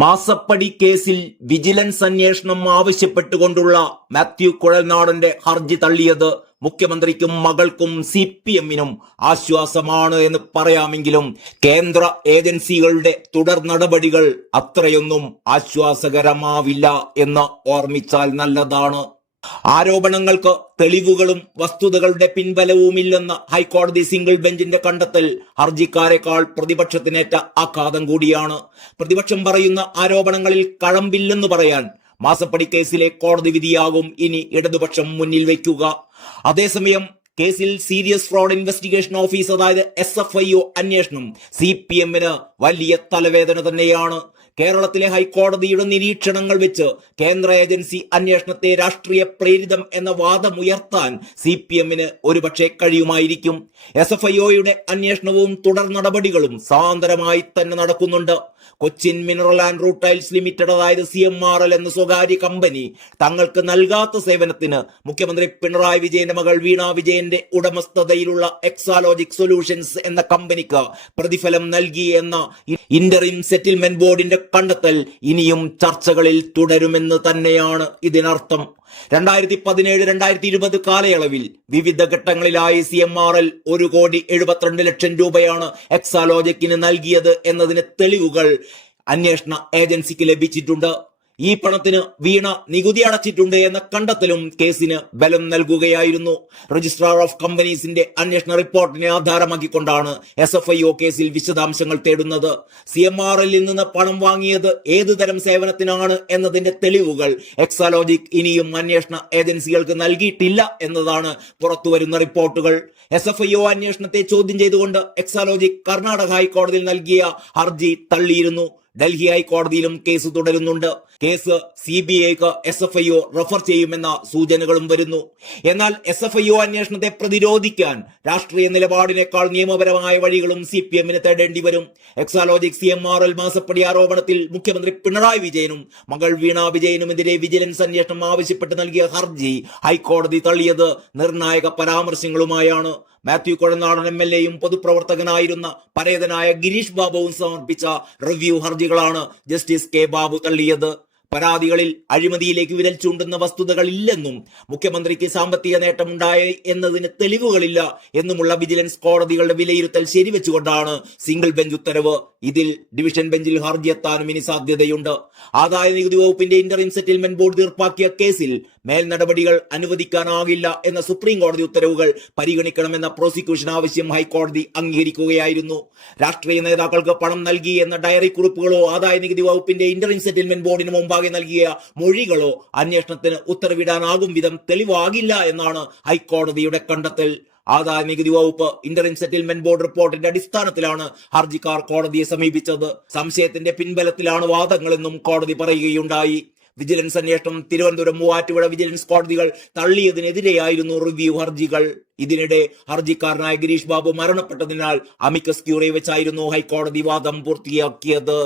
മാസപ്പടി കേസിൽ വിജിലൻസ് അന്വേഷണം ആവശ്യപ്പെട്ടുകൊണ്ടുള്ള മാത്യു കുഴൽനാടന്റെ ഹർജി തള്ളിയത് മുഖ്യമന്ത്രിക്കും മകൾക്കും CPM-നും ആശ്വാസമാണ് എന്ന് പറയാമെങ്കിലും കേന്ദ്ര ഏജൻസികളുടെ തുടർ നടപടികൾ അത്രയൊന്നും ആശ്വാസകരമാവില്ല എന്ന് ഓർമ്മിച്ചാൽ നല്ലതാണ്. ആരോപണങ്ങൾക്ക് തെളിവുകളും വസ്തുതകളുടെ പിൻബലവുമില്ലെന്ന ഹൈക്കോടതി സിംഗിൾ ബെഞ്ചിന്റെ കണ്ടെത്തൽ ഹർജിക്കാരെക്കാൾ പ്രതിപക്ഷത്തിനേറ്റ ആഘാതം കൂടിയാണ്. പ്രതിപക്ഷം പറയുന്ന ആരോപണങ്ങളിൽ കഴമ്പില്ലെന്ന് പറയാൻ മാസപ്പടി കേസിലെ കോടതി വിധിയാകും ഇനി ഇടതുപക്ഷം മുന്നിൽ വയ്ക്കുക. അതേസമയം കേസിൽ സീരിയസ് ഫ്രോഡ് ഇൻവെസ്റ്റിഗേഷൻ ഓഫീസ് അതായത് SFIO അന്വേഷണം CPM-ന് വലിയ തലവേദന തന്നെയാണ്. കേരളത്തിലെ ഹൈക്കോടതിയുടെ നിരീക്ഷണങ്ങൾ വെച്ച് കേന്ദ്ര ഏജൻസി അന്വേഷണത്തെ രാഷ്ട്രീയ പ്രേരിതം എന്ന വാദമുയർത്താൻ CPM-ന് ഒരുപക്ഷെ കഴിയുമായിരിക്കും. SFIOയുടെ അന്വേഷണവും തുടർ നടപടികളും സാന്തരമായി തന്നെ നടക്കുന്നുണ്ട്. Cochin mineral and rutiles limited അതായത് CMRL എന്ന സ്വകാര്യ കമ്പനി തങ്ങൾക്ക് നൽകാത്ത സേവനത്തിന് മുഖ്യമന്ത്രി പിണറായി വിജയന്റെ മകൾ വീണ വിജയന്റെ ഉടമസ്ഥതയിലുള്ള എക്സാലോജിക് സൊല്യൂഷൻസ് എന്ന കമ്പനിക്ക് പ്രതിഫലം നൽകി എന്ന ഇന്ററിം സെറ്റിൽമെന്റ് ബോർഡിന്റെ കണ്ടെത്തൽ ഇനിയും ചർച്ചകളിൽ തുടരുമെന്ന് തന്നെയാണ് ഇതിനർത്ഥം. 2017-2020 കാലയളവിൽ വിവിധ ഘട്ടങ്ങളിലായി CMRL 1,72,00,000 രൂപയാണ് എക്സാലോജിക്കിന് നൽകിയത് എന്നതിന് തെളിവുകൾ അന്വേഷണ ഏജൻസിക്ക് ലഭിച്ചിട്ടുണ്ട്. ഈ പണത്തിന് വീണ നികുതി അടച്ചിട്ടുണ്ട് എന്ന കണ്ടെത്തലും കേസിന് ബലം നൽകുകയായിരുന്നു. രജിസ്ട്രാർ ഓഫ് കമ്പനീസിന്റെ അന്വേഷണ റിപ്പോർട്ടിനെ ആധാരമാക്കിക്കൊണ്ടാണ് SFIO കേസിൽ വിശദാംശങ്ങൾ തേടുന്നത്. CMRL-ൽ നിന്ന് പണം വാങ്ങിയത് ഏതു തരം സേവനത്തിനാണ് എന്നതിന്റെ തെളിവുകൾ എക്സാലോജിക് ഇനിയും അന്വേഷണ ഏജൻസികൾക്ക് നൽകിയിട്ടില്ല എന്നതാണ് പുറത്തുവരുന്ന റിപ്പോർട്ടുകൾ. SFIO അന്വേഷണത്തെ ചോദ്യം ചെയ്തുകൊണ്ട് എക്സാലോജിക് കർണാടക ഹൈക്കോടതിയിൽ നൽകിയ ഹർജി തള്ളിയിരുന്നു. ഡൽഹി ഹൈക്കോടതിയിലും കേസ് തുടരുന്നുണ്ട്. കേസ് CBIക്ക് SFIO റഫർ ചെയ്യുമെന്ന സൂചനകളും വരുന്നു. എന്നാൽ SFIO അന്വേഷണത്തെ പ്രതിരോധിക്കാൻ രാഷ്ട്രീയ നിലപാടിനേക്കാൾ നിയമപരമായ വഴികളും CPM-ന് തേടേണ്ടി വരും. എക്സാലോജിക് CMRL മാസപ്പടി ആരോപണത്തിൽ മുഖ്യമന്ത്രി പിണറായി വിജയനും മകൾ വീണ വിജയനുമെതിരെ വിജിലൻസ് അന്വേഷണം ആവശ്യപ്പെട്ട് നൽകിയ ഹർജി ഹൈക്കോടതി തള്ളിയത് നിർണായക പരാമർശങ്ങളുമായാണ്. മാത്യു കുഴൽനാടൻ MLA-യും പൊതുപ്രവർത്തകനായിരുന്ന പരേതനായ ഗിരീഷ് ബാബുവും സമർപ്പിച്ച റിവ്യൂ ഹർജികളാണ് ജസ്റ്റിസ് K ബാബു തള്ളിയത്. പരാതികളിൽ അഴിമതിയിലേക്ക് വിരൽ ചൂണ്ടുന്ന വസ്തുതകളില്ലെന്നും മുഖ്യമന്ത്രിക്ക് സാമ്പത്തിക നേട്ടമുണ്ടായി എന്നതിന് തെളിവുകളില്ല എന്നുമുള്ള വിജിലൻസ് കോടതികളുടെ വിലയിരുത്തൽ ശരിവെച്ചുകൊണ്ടാണ് സിംഗിൾ ബെഞ്ച് ഉത്തരവ്. ഇതിൽ ഡിവിഷൻ ബെഞ്ചിൽ ഹർജി എത്താനും ഇനി സാധ്യതയുണ്ട്. ആദായ നികുതി വകുപ്പിന്റെ ഇന്ററിം സെറ്റിൽമെന്റ് ബോർഡ് തീർപ്പാക്കിയ കേസിൽ മേൽ നടപടികൾ അനുവദിക്കാനാകില്ല എന്ന സുപ്രീം കോടതി ഉത്തരവുകൾ പരിഗണിക്കണമെന്ന പ്രോസിക്യൂഷൻ ആവശ്യം ഹൈക്കോടതി അംഗീകരിക്കുകയായിരുന്നു. രാഷ്ട്രീയ നേതാക്കൾക്ക് പണം നൽകി എന്ന ഡയറി കുറിപ്പുകളോ ആദായ നികുതി വകുപ്പിന്റെ ഇന്ററിം സെറ്റിൽമെന്റ് ബോർഡിന് മുമ്പാകെ നൽകിയ മൊഴികളോ അന്വേഷണത്തിന് ഉത്തരവിടാനാകും വിധം തെളിവാകില്ല എന്നാണ് ഹൈക്കോടതിയുടെ കണ്ടെത്തൽ. ആദായ നികുതി വകുപ്പ് ഇന്ററിം സെറ്റിൽമെന്റ് ബോർഡ് റിപ്പോർട്ടിന്റെ അടിസ്ഥാനത്തിലാണ് ഹർജിക്കാർ കോടതിയെ സമീപിച്ചത്. സംശയത്തിന്റെ പിൻബലത്തിലാണ് വാദങ്ങളെന്നും കോടതി പറയുകയുണ്ടായി. വിജിലൻസ് അന്വേഷണം തിരുവനന്തപുരം, മൂവാറ്റുപുഴ വിജിലൻസ് കോടതികൾ തള്ളിയതിനെതിരെയായിരുന്നു റിവ്യൂ ഹർജികൾ. ഇതിനിടെ ഹർജിക്കാരനായ ഗിരീഷ് ബാബു മരണപ്പെട്ടതിനാൽ അമിക്കസ് ക്യൂറി വെച്ചായിരുന്നു ഹൈക്കോടതി വാദം പൂർത്തിയാക്കിയത്.